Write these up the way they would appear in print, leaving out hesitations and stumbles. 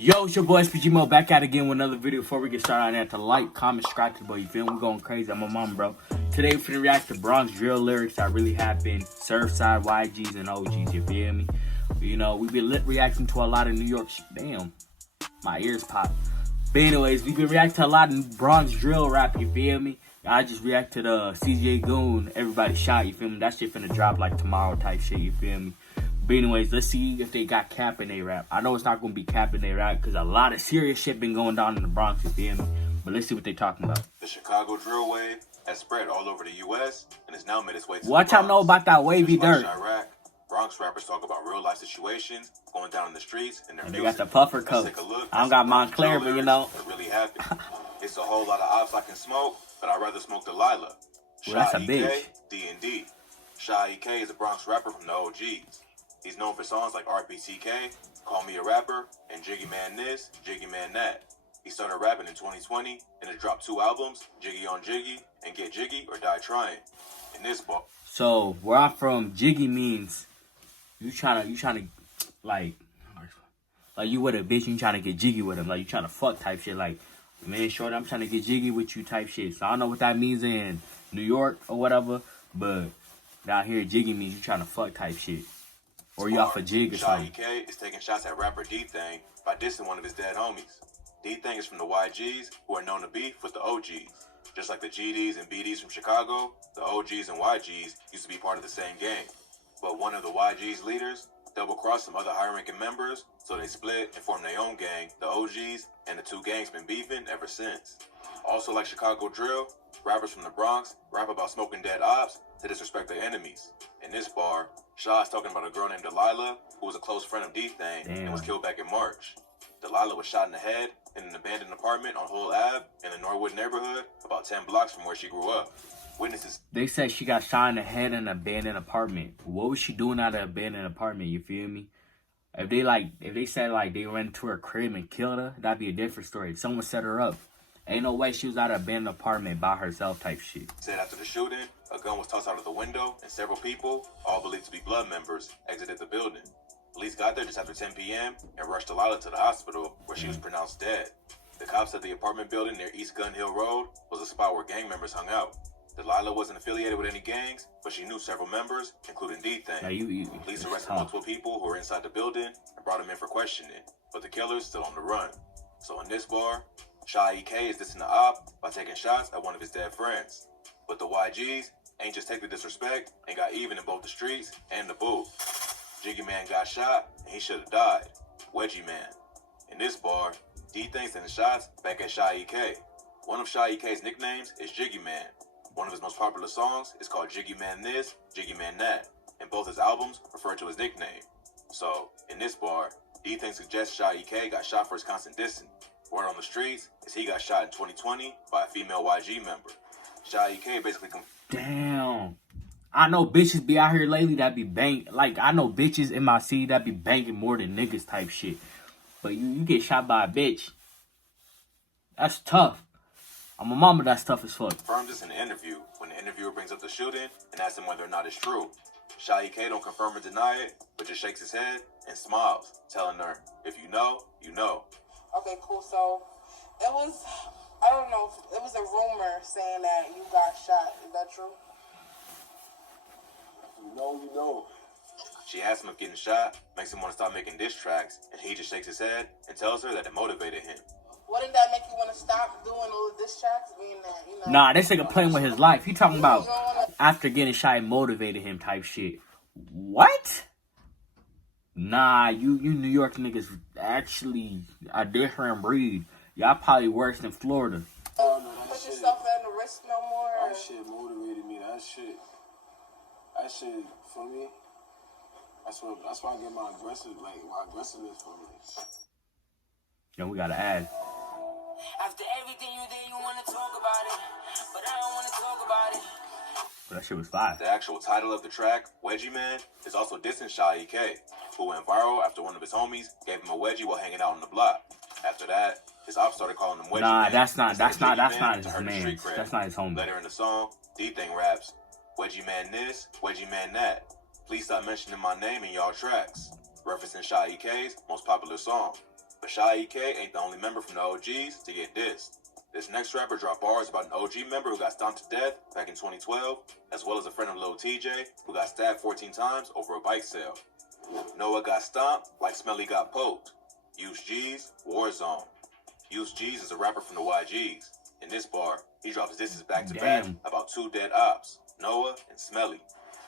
Yo, it's your boy SPG Mo back at it again with another video. Before we get started on that, to like, comment, subscribe to the boy. You feel me? We going crazy. I'm a mom, bro. Today we're finna react to Bronx drill lyrics that really happened. Sevside, YGs, and OGs. You feel me? You know, we been reacting to a lot of New York. Damn, my ears pop. But anyways, we been reacting to a lot of Bronx drill rap. You feel me? I just reacted to CJ Goon. Everybody shot. You feel me? That shit finna drop like tomorrow type shit. You feel me? But anyways, let's see if they got cap in their rap. I know it's not going to be cap in their rap because a lot of serious shit been going down in the Bronx, you feel me? But let's see what they talking about. The Chicago drill wave has spread all over the U.S. and has now made its way to What y'all know about that wavy dirt? Iraq, Bronx rappers talk about real-life situations going down in the streets and they got the puffer coat. I don't got Montclair, but you know. What really happened. It's a whole lot of ops I can smoke, but I'd rather smoke Delilah. Well, that's a bitch. D&D. Shy EK is a Bronx rapper from the OGs. He's known for songs like RPCK, Call Me a Rapper, and Jiggy Man This, Jiggy Man That. He started rapping in 2020 and has dropped 2 albums, Jiggy on Jiggy and Get Jiggy or Die Trying. In this book. So where I'm from, Jiggy means you trying to like you with a bitch and you trying to get jiggy with him, like you trying to fuck type shit. Like, man, short, I'm trying to get jiggy with you type shit. So I don't know what that means in New York or whatever, but down here, jiggy means you trying to fuck type shit. Or you off a jig or something. Shy EK is taking shots at rapper Thang by dissing one of his dead homies. Thang is from the YGs, who are known to beef with the OGs. Just like the GDs and BDs from Chicago, the OGs and YGs used to be part of the same gang. But one of the YGs leaders double-crossed some other high-ranking members, so they split and formed their own gang, the OGs, and the 2 gangs been beefing ever since. Also like Chicago drill, rappers from the Bronx rap about smoking dead ops to disrespect their enemies. In this bar, Shaw is talking about a girl named Delilah, who was a close friend of Thang and was killed back in March. Delilah was shot in the head in an abandoned apartment on Hull Ave in the Norwood neighborhood, about 10 blocks from where she grew up. Witnesses. They said she got shot in the head in an abandoned apartment. What was she doing out of an abandoned apartment? You feel me? If they said like they went to her crib and killed her, that'd be a different story. Someone set her up. Ain't no way she was out of an abandoned apartment by herself type shit. Said after the shooting, a gun was tossed out of the window and several people, all believed to be blood members, exited the building. Police got there just after 10 p.m. and rushed Delilah to the hospital where she was pronounced dead. The cops said the apartment building near East Gun Hill Road was a spot where gang members hung out. Delilah wasn't affiliated with any gangs, but she knew several members, including Thang. Police arrested multiple people who were inside the building and brought them in for questioning, but the killer's still on the run. So in this bar, Shy EK is dissing the op by taking shots at one of his dead friends. But the YGs ain't just take the disrespect and got even in both the streets and the booth. Jiggy Man got shot and he should have died. Wedgie Man. In this bar, Thang sending shots back at Shy EK. One of Shy EK's nicknames is Jiggy Man. One of his most popular songs is called Jiggy Man This, Jiggy Man That, and both his albums refer to his nickname. So, in this bar, Thang suggests Shy EK got shot for his constant dissing. Word on the streets is he got shot in 2020 by a female YG member. Shy EK basically... Damn. I know bitches be out here lately that be bang. Like, I know bitches in my city that be banging more than niggas type shit. But you get shot by a bitch. That's tough. I'm a mama, that's tough as fuck. Confirmed this in the interview when the interviewer brings up the shooting and asks him whether or not it's true. Shy EK don't confirm or deny it, but just shakes his head and smiles, telling her, if you know, you know. Okay, cool. So it was, I don't know, it was a rumor saying that you got shot. Is that true? You know. She asks him if getting shot makes him want to stop making diss tracks, and he just shakes his head and tells her that it motivated him. Wouldn't that make you want to stop doing all of diss tracks? Being that, you know. Nah, this nigga playing with his life. He talking about after getting shot, it motivated him type shit. What? Nah, you New York niggas actually a different breed. Y'all probably worse than Florida. Put yourself at the risk no more. That shit motivated me. That shit for me. That's why I get my aggressiveness from it. Yo, we gotta add. After everything you did, you wanna talk about it, but I don't wanna talk about it. That shit was fire. The actual title of the track, Wedgie Man, is also dissing Shy EK, who went viral after one of his homies gave him a wedgie while hanging out on the block. After that, his ops started calling him Wedgie Man. Nah, that's not his man. That's not his homie. Later in the song, Thang raps, Wedgie Man this, Wedgie Man that. Please stop mentioning my name in y'all tracks, referencing Shy EK's most popular song. But Shy EK ain't the only member from the OGs to get dissed. This next rapper dropped bars about an OG member who got stomped to death back in 2012, as well as a friend of Lil TJ who got stabbed 14 times over a bike sale. Noah got stomped like Smelly got poked. Use G's, War Zone. Use G's is a rapper from the YGs. In this bar, he drops disses back to back about two dead ops, Noah and Smelly.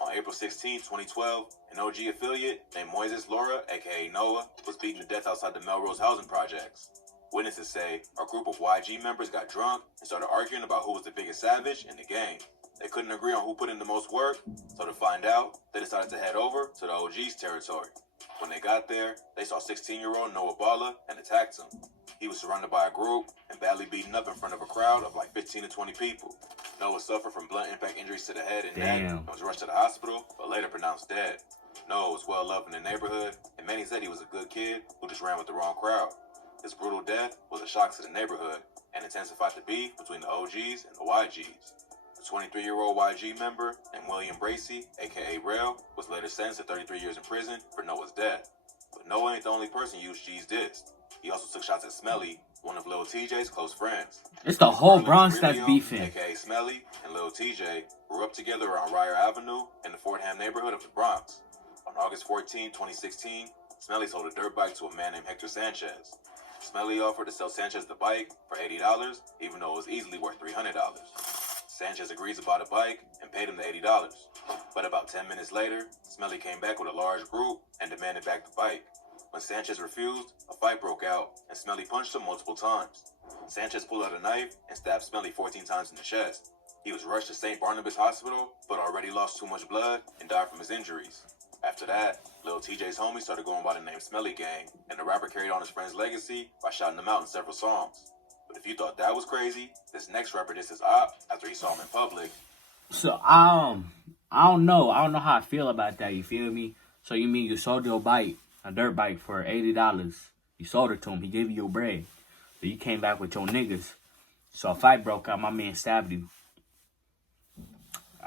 On April 16, 2012, an OG affiliate named Moises Laura, aka Noah, was beaten to death outside the Melrose housing projects. Witnesses say a group of YG members got drunk and started arguing about who was the biggest savage in the gang. They couldn't agree on who put in the most work, so to find out, they decided to head over to the OG's territory. When they got there, they saw 16-year-old Noah Balla and attacked him. He was surrounded by a group and badly beaten up in front of a crowd of like 15 to 20 people. Noah suffered from blunt impact injuries to the head and neck and was rushed to the hospital, but later pronounced dead. Noah was well loved in the neighborhood, and many said he was a good kid who just ran with the wrong crowd. His brutal death was a shock to the neighborhood and intensified the beef between the OGs and the YGs. The 23-year-old YG member named William Bracey, aka Rail, was later sentenced to 33 years in prison for Noah's death. But Noah ain't the only person UG's dissed. He also took shots at Smelly, one of Lil TJ's close friends. It's the whole Bronx that's beefing. aka Smelly and Lil TJ grew up together around Ryer Avenue in the Fordham neighborhood of the Bronx. On August 14, 2016, Smelly sold a dirt bike to a man named Hector Sanchez. Smelly offered to sell Sanchez the bike for $80, even though it was easily worth $300. Sanchez agrees to buy the bike and paid him the $80. But about 10 minutes later, Smelly came back with a large group and demanded back the bike. When Sanchez refused, a fight broke out, and Smelly punched him multiple times. Sanchez pulled out a knife and stabbed Smelly 14 times in the chest. He was rushed to St. Barnabas Hospital, but already lost too much blood and died from his injuries. After that, Lil TJ's homies started going by the name Smelly Gang, and the rapper carried on his friend's legacy by shouting them out in several songs. But if you thought that was crazy, this next rapper dissed his op after he saw him in public. So, I don't know. I don't know how I feel about that, you feel me? So you mean you sold your bike, a dirt bike, for $80. You sold it to him. He gave you your bread. But you came back with your niggas. So a fight broke out. My man stabbed you.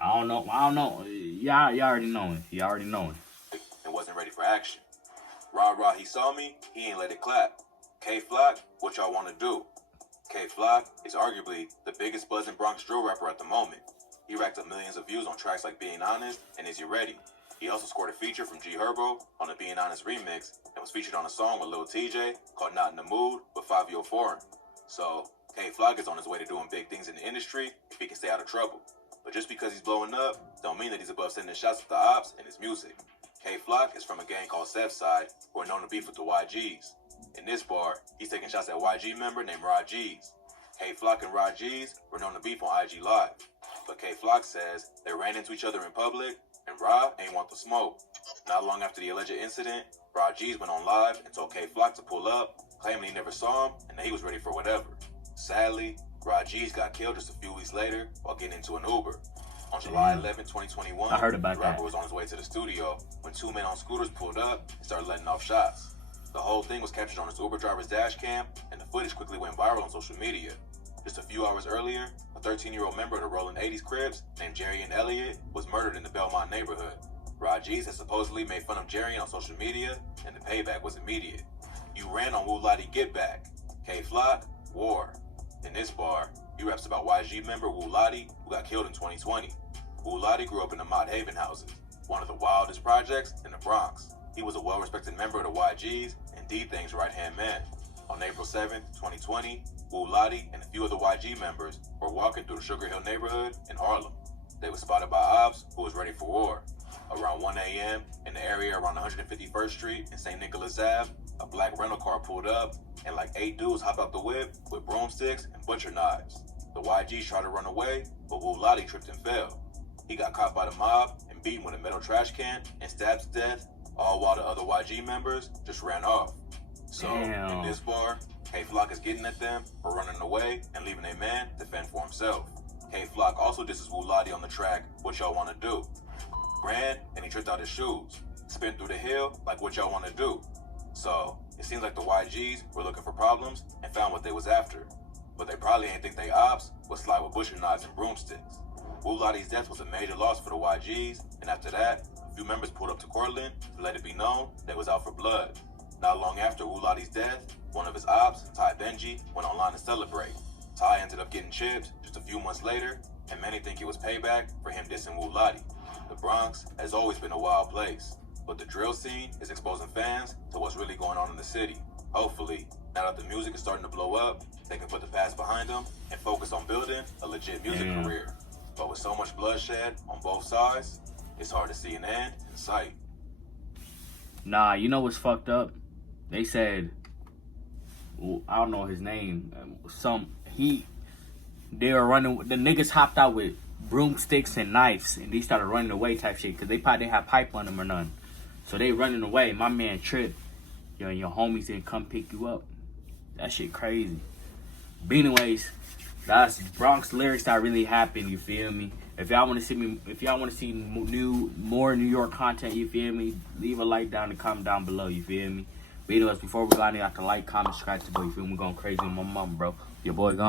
I don't know. Y'all already knowing. You already knowing. And wasn't ready for action. Rah rah, he saw me. He ain't let it clap. K-Flock, what y'all want to do? K-Flock is arguably the biggest buzzing Bronx drill rapper at the moment. He racked up millions of views on tracks like Being Honest and Is You Ready? He also scored a feature from G Herbo on the Being Honest remix and was featured on a song with Lil TJ called Not in the Mood with Fabio Foreign. So, K-Flock is on his way to doing big things in the industry if he can stay out of trouble. But just because he's blowing up, don't mean that he's above sending shots at the ops and his music. K-Flock is from a gang called Sevside, who are known to beef with the YGs. In this bar, he's taking shots at YG member named Rajiz. K-Flock and Rajiz were known to beef on IG Live. But K-Flock says they ran into each other in public, and Ra ain't want the smoke. Not long after the alleged incident, Rajiz went on live and told K-Flock to pull up, claiming he never saw him and that he was ready for whatever. Sadly, Rajiz got killed just a few weeks later while getting into an Uber. On July 11, 2021, I heard about the rapper that. was on his way to the studio when two men on scooters pulled up and started letting off shots. The whole thing was captured on his Uber driver's dash cam, and the footage quickly went viral on social media. Just a few hours earlier, a 13-year-old member of the Rolling 80s Cribs named Jarian Elliott was murdered in the Belmont neighborhood. Rajiz had supposedly made fun of Jarian on social media, and the payback was immediate. You ran on Wu Lottie Get Back. K-Flock, War. In this bar, he raps about YG member Wu Lottie, who got killed in 2020. Wu Lottie grew up in the Mott Haven houses, one of the wildest projects in the Bronx. He was a well-respected member of the YGs and D-Thang's right-hand man. On April 7, 2020, Wu Lottie and a few of the YG members were walking through the Sugar Hill neighborhood in Harlem. They were spotted by ops who was ready for war. Around 1 a.m., in the area around 151st Street and St. Nicholas Ave, a black rental car pulled up, and like 8 dudes hopped out the whip with broomsticks and butcher knives. The YGs tried to run away, but Wu Lottie tripped and fell. He got caught by the mob and beaten with a metal trash can and stabbed to death, all while the other YG members just ran off. So, in this bar, K-Flock is getting at them for running away and leaving a man to fend for himself. K-Flock also disses Wu Lottie on the track, What Y'all Wanna Do? Ran, and he tripped out his shoes. Spin through the hill, like what y'all wanna do. So, it seems like the YGs were looking for problems and found what they was after. But they probably ain't think they ops would slide with butcher knives and broomsticks. Wu Lottie's death was a major loss for the YGs, and after that, a few members pulled up to Cortland to let it be known they was out for blood. Not long after Uladi's death, one of his ops, Ty Benji, went online to celebrate. Ty ended up getting chipped just a few months later, and many think it was payback for him dissing Uladi. The Bronx has always been a wild place, but the drill scene is exposing fans to what's really going on in the city. Hopefully, now that the music is starting to blow up, they can put the past behind them and focus on building a legit music career. But with so much bloodshed on both sides, it's hard to see an end in sight. Nah, you know what's fucked up? They said, I don't know his name. They were running. The niggas hopped out with broomsticks and knives, and they started running away type shit because they probably didn't have pipe on them or none. So they running away. My man tripped. Yo, and your homies didn't come pick you up. That shit crazy. But anyways, that's Bronx lyrics that really happened. You feel me? If y'all want to see more New York content, you feel me? Leave a like down and comment down below. You feel me? But anyways, before we go, I need to like, comment, subscribe to the boy. You feel me? We going crazy with my mom, bro. Your boy gone.